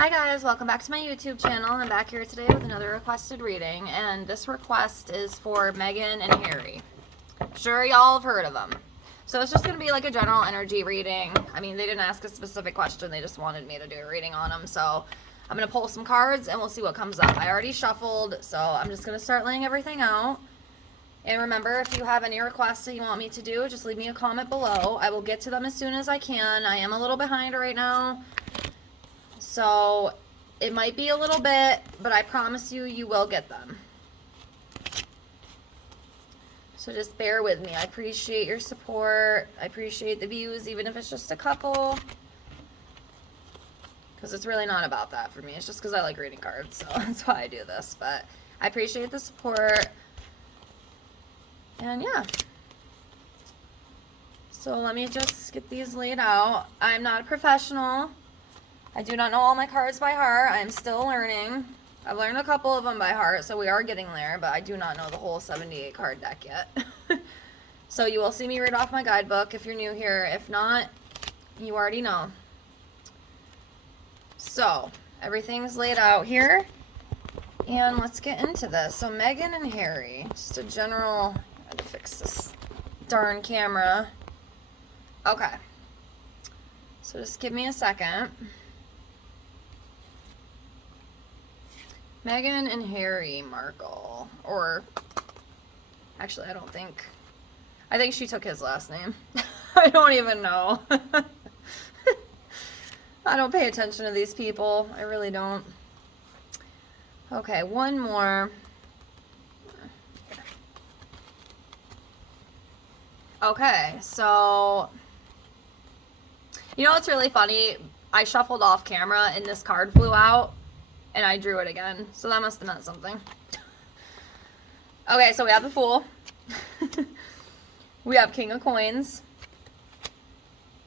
Hi guys, welcome back to my YouTube channel. I'm back here today with another requested reading, and this request is for Meghan and Harry. I'm sure y'all have heard of them. So it's just going to be like a general energy reading. I mean, they didn't ask a specific question, they just wanted me to do a reading on them. So I'm going to pull some cards and we'll see what comes up. I already shuffled, so I'm just going to start laying everything out. And remember, if you have any requests that you want me to do, just leave me a comment below. I will get to them as soon as I can. I am a little behind right now, so it might be a little bit, but I promise you, you will get them. So just bear with me. I appreciate your support. I appreciate the views, even if it's just a couple. Because it's really not about that for me. It's just because I like reading cards, so that's why I do this. But I appreciate the support. And yeah. So let me just get these laid out. I'm not a professional. I do not know all my cards by heart. I'm still learning. I've learned a couple of them by heart, so we are getting there, but I do not know the whole 78 card deck yet. So you will see me read off my guidebook if you're new here. If not, you already know. So everything's laid out here, and let's get into this. So Meghan and Harry, just a general, I had to fix this darn camera. Okay, so just give me a second. Meghan and Harry Markle, or actually I think she took his last name. I don't even know. I don't pay attention to these people. I really don't. Okay, one more. Okay, so, you know what's really funny? I shuffled off camera and this card flew out and I drew it again. So that must have meant something. Okay, so we have the Fool. We have King of Coins.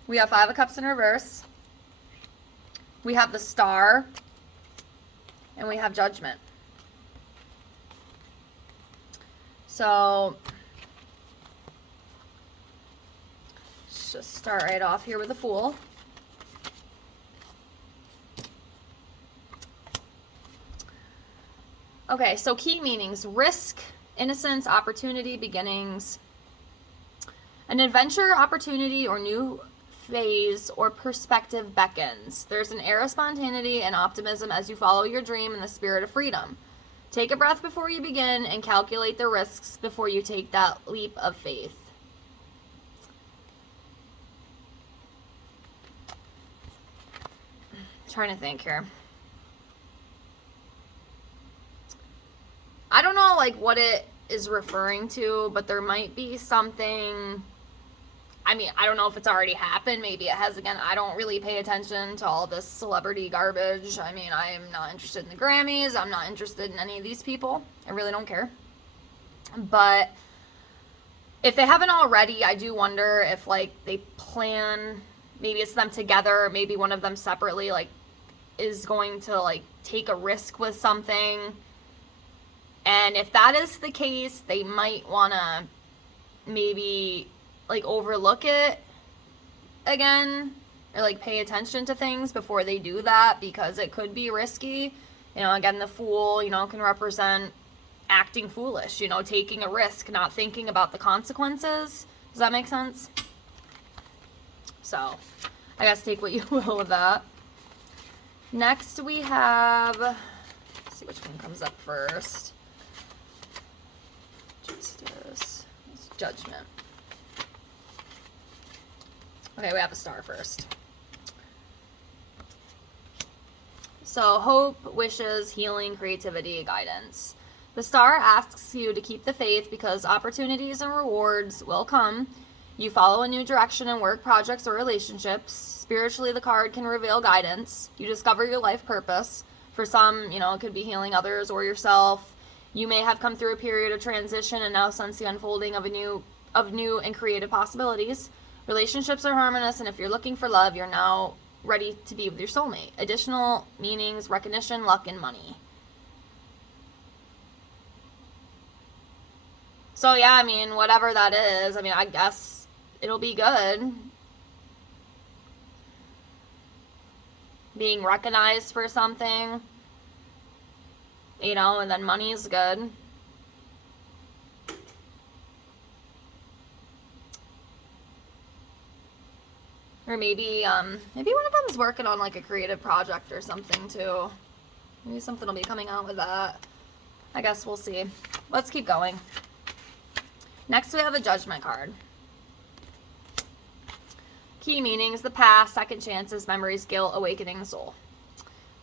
We have Five of Cups in reverse. We have the Star. And we have Judgment. So let's just start right off here with the Fool. Okay, so key meanings: risk, innocence, opportunity, beginnings. An adventure, opportunity, or new phase or perspective beckons. There's an air of spontaneity and optimism as you follow your dream in the spirit of freedom. Take a breath before you begin and calculate the risks before you take that leap of faith. I'm trying to think here. I don't know like what it is referring to, but there might be something. I mean, I don't know if it's already happened. Maybe it has again. I don't really pay attention to all this celebrity garbage. I mean, I am not interested in the Grammys. I'm not interested in any of these people. I really don't care. But if they haven't already, I do wonder if like they plan, maybe it's them together, maybe one of them separately, like is going to like take a risk with something. And if that is the case, they might want to maybe like overlook it again, or like pay attention to things before they do that, because it could be risky. You know, again, the Fool, you know, can represent acting foolish, you know, taking a risk, not thinking about the consequences. Does that make sense? So I guess take what you will with that. Next we have, let's see which one comes up first. Justice. Judgment. Okay, we have a Star first. So hope, wishes, healing, creativity, guidance. The Star asks you to keep the faith because opportunities and rewards will come. You follow a new direction in work, projects, or relationships. Spiritually, the card can reveal guidance. You discover your life purpose. For some, you know, it could be healing others or yourself. You may have come through a period of transition and now sense the unfolding of new and creative possibilities. Relationships are harmonious, and if you're looking for love, you're now ready to be with your soulmate. Additional meanings: recognition, luck, and money. So yeah, I mean, whatever that is, I mean, I guess it'll be good. being recognized for something, you know, and then money is good. Or maybe one of them is working on like a creative project or something too. Maybe something will be coming out with that. I guess we'll see. Let's keep going. Next we have a Judgment card. Key meanings: the past, second chances, memories, guilt, awakening the soul.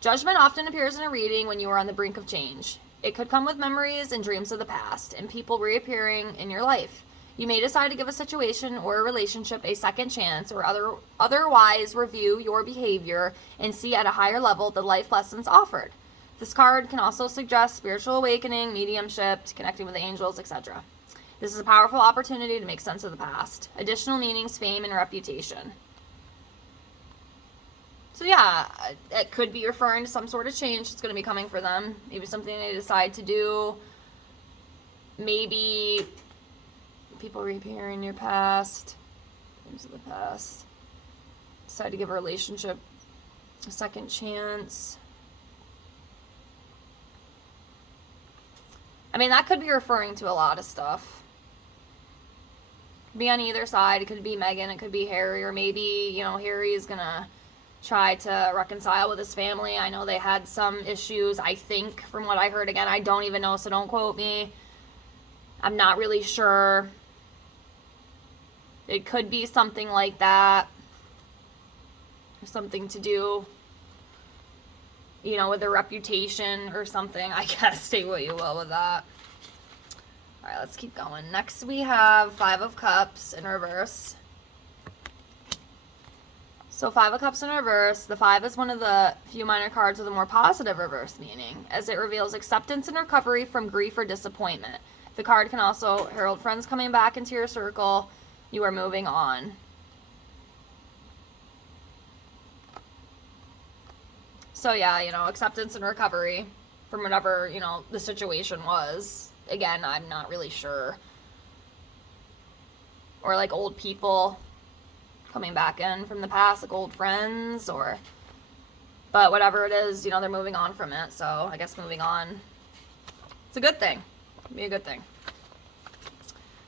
Judgment often appears in a reading when you are on the brink of change. It could come with memories and dreams of the past and people reappearing in your life. You may decide to give a situation or a relationship a second chance, or otherwise review your behavior and see at a higher level the life lessons offered. This card can also suggest spiritual awakening, mediumship, connecting with the angels, etc. This is a powerful opportunity to make sense of the past. Additional meanings: fame and reputation. So yeah, it could be referring to some sort of change that's going to be coming for them. Maybe something they decide to do. Maybe people reappear in your past. Things of the past. Decide to give a relationship a second chance. I mean, that could be referring to a lot of stuff. It could be on either side. It could be Meghan. It could be Harry. Or maybe, you know, Harry is going to try to reconcile with his family. I know they had some issues, I think, from what I heard. Again, I don't even know, so don't quote me. I'm not really sure. It could be something like that. Or something to do, you know, with their reputation or something. I guess, take what you will with that. Alright, let's keep going. Next we have Five of Cups in reverse. So Five of Cups in reverse. The Five is one of the few minor cards with a more positive reverse meaning, as it reveals acceptance and recovery from grief or disappointment. The card can also herald friends coming back into your circle. You are moving on. So yeah, you know, acceptance and recovery from whatever, you know, the situation was. Again, I'm not really sure. Or like old people coming back in from the past, like old friends, or, but whatever it is, you know, they're moving on from it. So I guess moving on, it's a good thing. It'd be a good thing.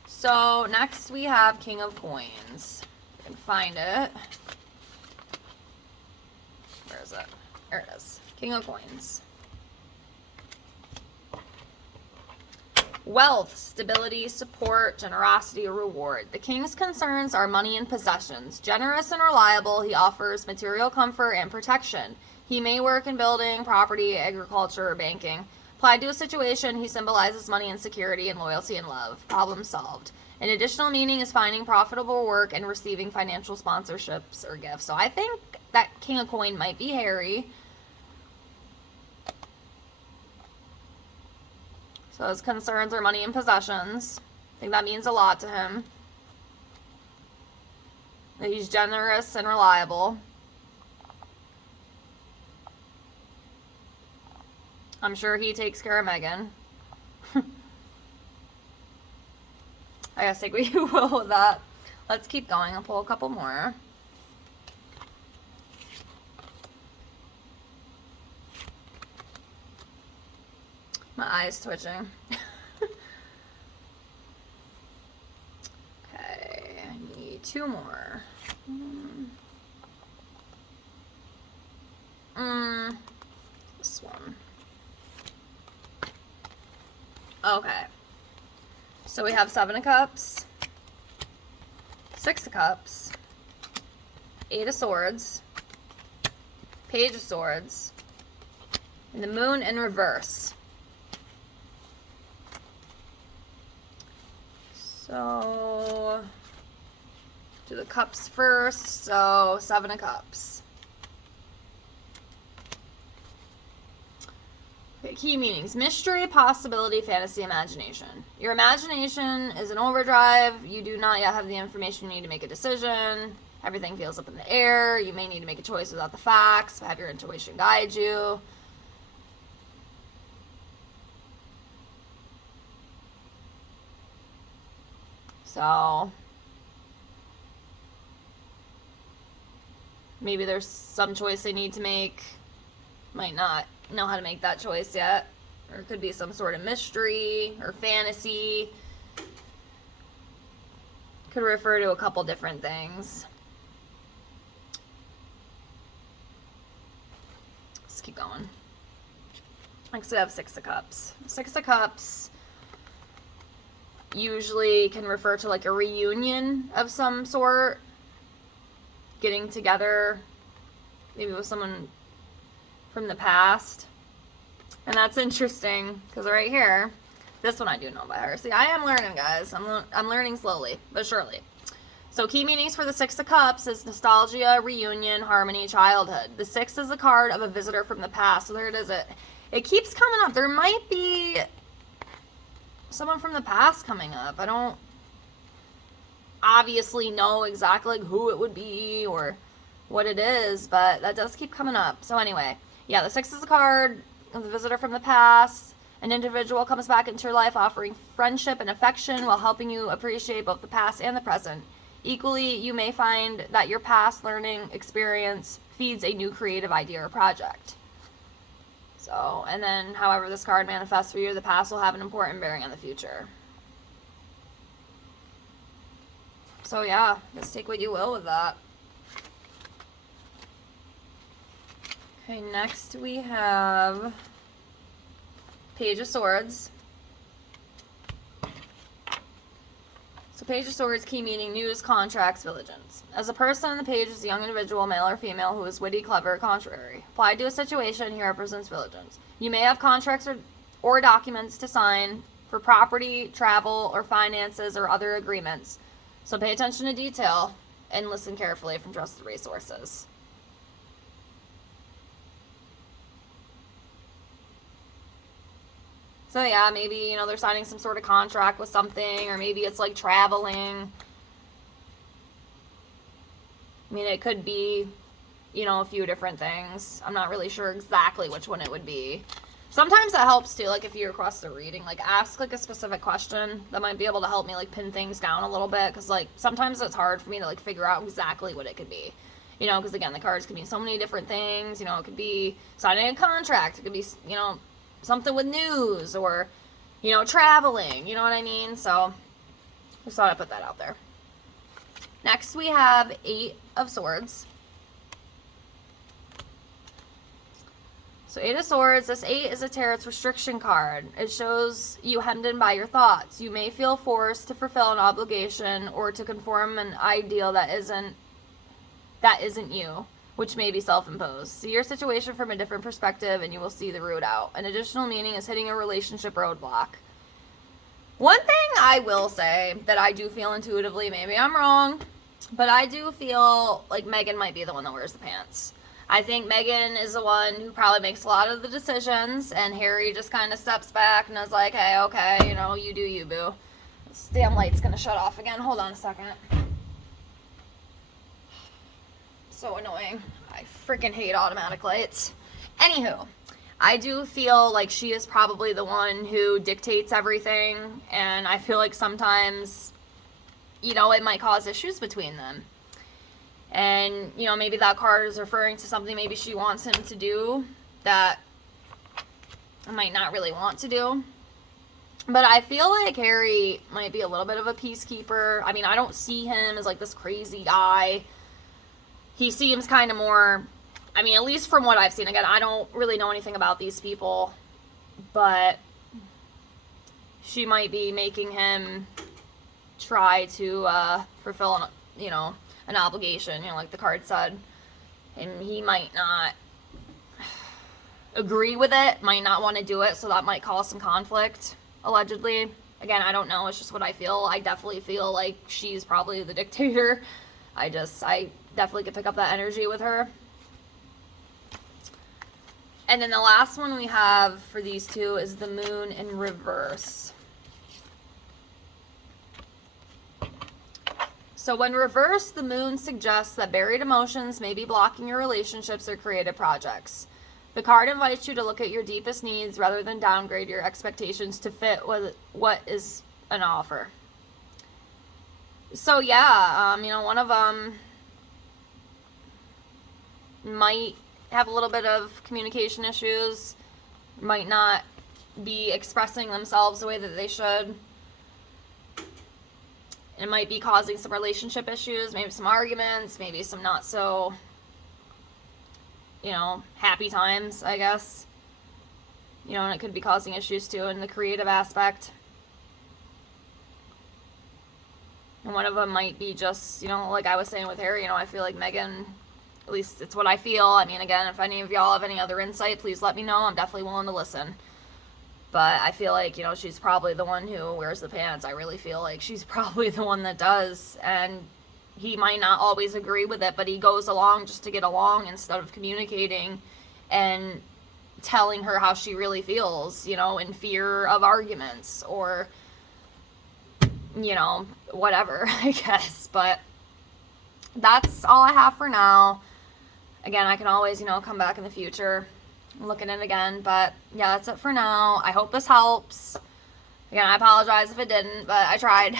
So next we have King of Coins. If I can find it. Where is it? There it is. King of Coins. Wealth, stability, support, generosity, or reward. The king's concerns are money and possessions. Generous and reliable, he offers material comfort and protection. He may work in building, property, agriculture, or banking. Applied to a situation, he symbolizes money and security and loyalty and love. Problem solved. An additional meaning is finding profitable work and receiving financial sponsorships or gifts. So I think that King of Coin might be Harry. So his concerns are money and possessions. I think that means a lot to him. That he's generous and reliable. I'm sure he takes care of Meghan. I guess take what you will with that. Let's keep going. I'll pull a couple more. My eye's twitching. Okay, I need two more. This one. Okay. So we have Seven of Cups, Six of Cups, Eight of Swords, Page of Swords, and the Moon in reverse. So, do the cups first. So, Seven of Cups. Okay, key meanings: mystery, possibility, fantasy, imagination. Your imagination is in overdrive. You do not yet have the information you need to make a decision. Everything feels up in the air. You may need to make a choice without the facts. Have your intuition guide you. So, Maybe there's some choice they need to make. Might not know how to make that choice yet. Or it could be some sort of mystery or fantasy. Could refer to a couple different things. Let's keep going. Next we have Six of Cups. Six of Cups usually can refer to like a reunion of some sort. Getting together, maybe with someone from the past. And that's interesting, because right here, this one I do know by her. See, I am learning, guys. I'm learning slowly, but surely. So key meanings for the Six of Cups is nostalgia, reunion, harmony, childhood. The Six is a card of a visitor from the past. So there it is. It keeps coming up. There might be someone from the past coming up. I don't obviously know exactly like who it would be or what it is, but that does keep coming up. So anyway, yeah, the Six is a card of the visitor from the past. An individual comes back into your life offering friendship and affection while helping you appreciate both the past and the present. Equally, you may find that your past learning experience feeds a new creative idea or project. So, and then however this card manifests for you, the past will have an important bearing on the future. So yeah, just take what you will with that. Okay, next we have Page of Swords. So Page of Swords, key meaning, news, contracts, diligence. As a person, the page is a young individual, male or female, who is witty, clever, contrary. Applied to a situation, he represents diligence. You may have contracts or documents to sign for property, travel, or finances or other agreements. So pay attention to detail and listen carefully from trusted resources. So yeah, maybe, they're signing some sort of contract with something, or maybe it's like traveling. I mean, it could be, a few different things. I'm not really sure exactly which one it would be. Sometimes that helps too, like if you request a reading, like ask like a specific question that might be able to help me like pin things down a little bit, because like sometimes it's hard for me to like figure out exactly what it could be. Because again, the cards can mean so many different things. It could be signing a contract, it could be, something with news, or, traveling, you know what I mean? So, just thought I'd put that out there. Next, we have Eight of Swords. So, Eight of Swords, this 8 is a tarot's restriction card. It shows you hemmed in by your thoughts. You may feel forced to fulfill an obligation or to conform an ideal that isn't you, which may be self-imposed. See your situation from a different perspective and you will see the root out. An additional meaning is hitting a relationship roadblock. One thing I will say that I do feel intuitively, maybe I'm wrong, but I do feel like Megan might be the one that wears the pants. I think Megan is the one who probably makes a lot of the decisions, and Harry just kind of steps back and is like, hey, okay, you do you, boo. This damn light's gonna shut off again. Hold on a second. So annoying. I freaking hate automatic lights. Anywho, I do feel like she is probably the one who dictates everything, and I feel like sometimes, it might cause issues between them. And, maybe that card is referring to something maybe she wants him to do that I might not really want to do. But I feel like Harry might be a little bit of a peacekeeper. I mean, I don't see him as like this crazy guy. He seems kind of more, I mean, at least from what I've seen. Again, I don't really know anything about these people, but she might be making him try to fulfill, an obligation, like the card said. And he might not agree with it, might not want to do it, so that might cause some conflict, allegedly. Again, I don't know, it's just what I feel. I definitely feel like she's probably the dictator. I definitely could pick up that energy with her. And then the last one we have for these two is the Moon in reverse. So when reversed, the Moon suggests that buried emotions may be blocking your relationships or creative projects. The card invites you to look at your deepest needs rather than downgrade your expectations to fit with what is an offer. So yeah, one of them might have a little bit of communication issues, might not be expressing themselves the way that they should. It might be causing some relationship issues, maybe some arguments, maybe some not so, happy times, I guess. And it could be causing issues too in the creative aspect. And one of them might be just, like I was saying with Harry, I feel like Meghan, at least it's what I feel. I mean, again, if any of y'all have any other insight, please let me know. I'm definitely willing to listen. But I feel like, she's probably the one who wears the pants. I really feel like she's probably the one that does. And he might not always agree with it, but he goes along just to get along instead of communicating and telling her how she really feels, in fear of arguments or, whatever, I guess. But that's all I have for now. Again, I can always, come back in the future, look at it again. But yeah, that's it for now. I hope this helps. Again, I apologize if it didn't, but I tried.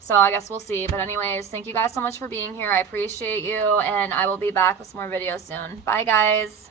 So I guess we'll see. But anyways, thank you guys so much for being here. I appreciate you, and I will be back with some more videos soon. Bye, guys.